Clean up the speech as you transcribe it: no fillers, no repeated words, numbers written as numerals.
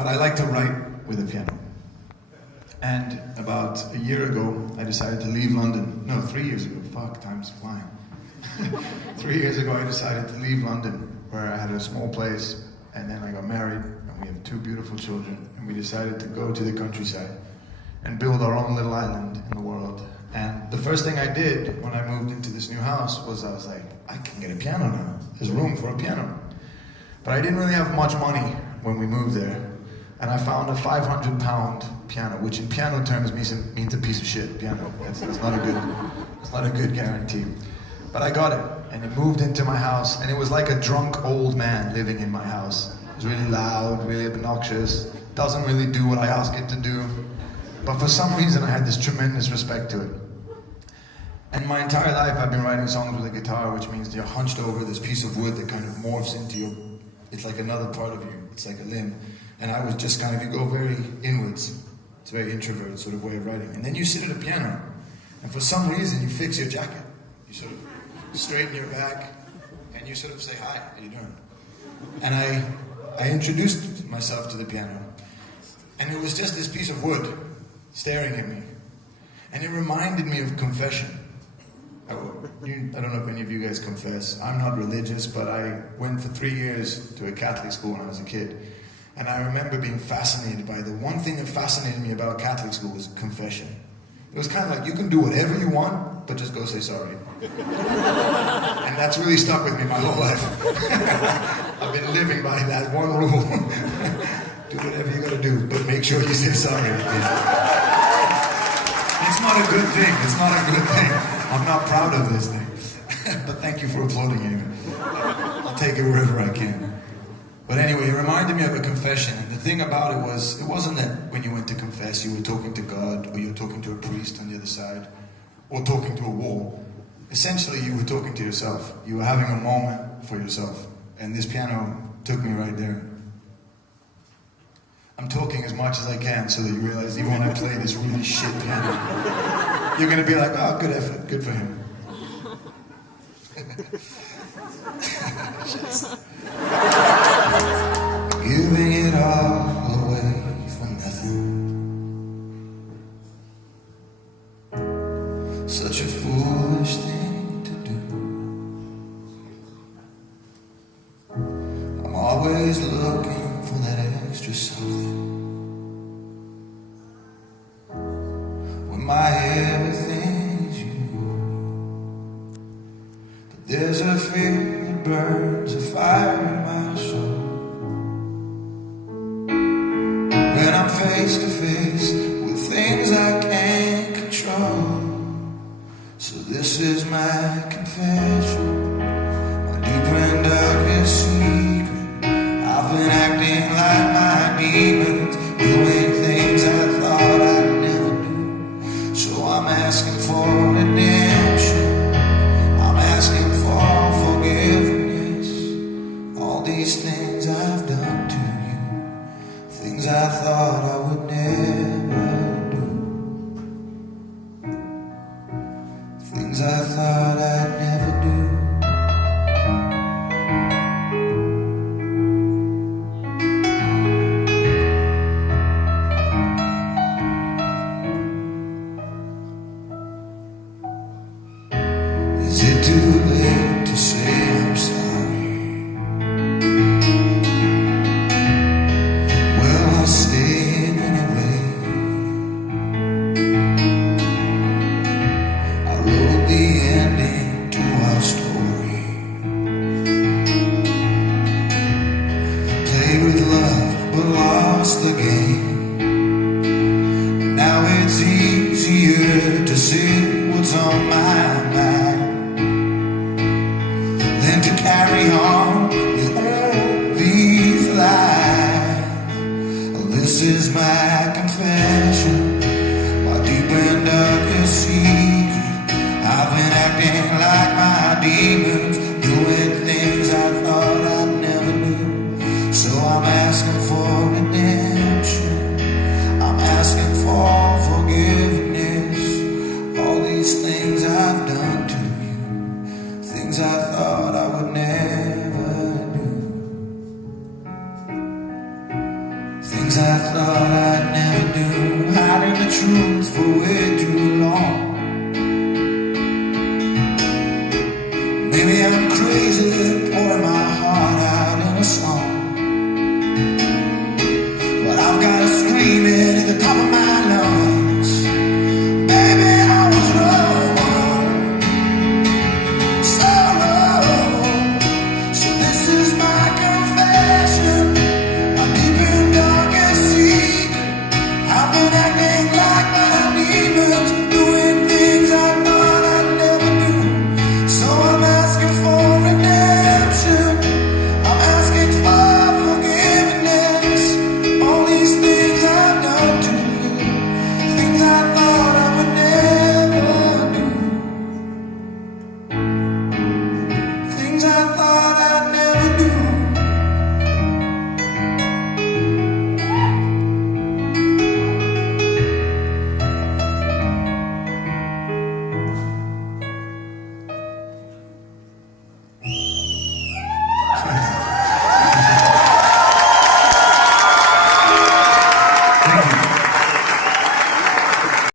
but I like to write with a piano. And about a year ago, I decided to leave London. No, 3 years ago. Fuck, time's flying. 3 years ago, I decided to leave London, where I had a small place, and then I got married, and we have 2 beautiful children, and we decided to go to the countryside and build our own little island in the world. And the first thing I did when I moved into this new house was I was like, I can get a piano now. There's room for a piano. But I didn't really have much money when we moved there. And I found a 500-pound piano, which in piano terms means a piece of shit piano. It's not a good guarantee. But I got it, and it moved into my house, and it was like a drunk old man living in my house. It was really loud, really obnoxious, doesn't really do what I ask it to do. But for some reason, I had this tremendous respect to it. And my entire life, I've been writing songs with a guitar, which means you're hunched over this piece of wood that kind of morphs into your, it's like another part of you, it's like a limb. And I was just kind of, you go very inwards. It's a very introverted sort of way of writing. And then you sit at a piano, and for some reason, you fix your jacket. You sort of straighten your back, and you sort of say, hi, how you doing? And I introduced myself to the piano, and it was just this piece of wood staring at me. And it reminded me of confession. I don't know if any of you guys confess. I'm not religious, but I went for 3 years to a Catholic school when I was a kid. And I remember being fascinated by the one thing that fascinated me about Catholic school was confession. It was kind of like, you can do whatever you want, but just go say sorry. And that's really stuck with me my whole life. I've been living by that one rule. Do whatever you gotta do, but make sure you say sorry. It's not a good thing, it's not a good thing. I'm not proud of this thing. But thank you for applauding anyway. I'll take it wherever I can. But anyway, it reminded me of a confession, and the thing about it was, it wasn't that when you went to confess you were talking to God, or you were talking to a priest on the other side, or talking to a wall. Essentially, you were talking to yourself. You were having a moment for yourself, and this piano took me right there. I'm talking as much as I can so that you realize even when I play this really shit piano, you're gonna be like, oh, good effort, good for him. Giving it all away for nothing. Such a foolish thing to do. I'm always looking for that extra something. When my everything's you. But there's a fear that burns a fire in my soul. When I'm face to face with things I can't control. So this is my confession, my deep and darkest secret. I've been acting like my demons, doing things I thought I'd never do. So I'm asking for redemption, I'm asking for forgiveness. All these things I've done to you, things I thought I would never do, things I thought I'd never do. Is it too late to say I'm sorry? Well, I'll say it anyway. I wrote the ending to our story. Played with love, but lost the game. Now it's easier to say what's on my mind than to carry on with all these lies. This is my confession, my deep and darkest secret. I've been acting like my demons, doing things I thought I'd never do. So I'm asking for redemption, I'm asking for forgiveness. All these things I've done to you, things I thought I would never do, Things I thought I'd never do, hiding the truth for way too long.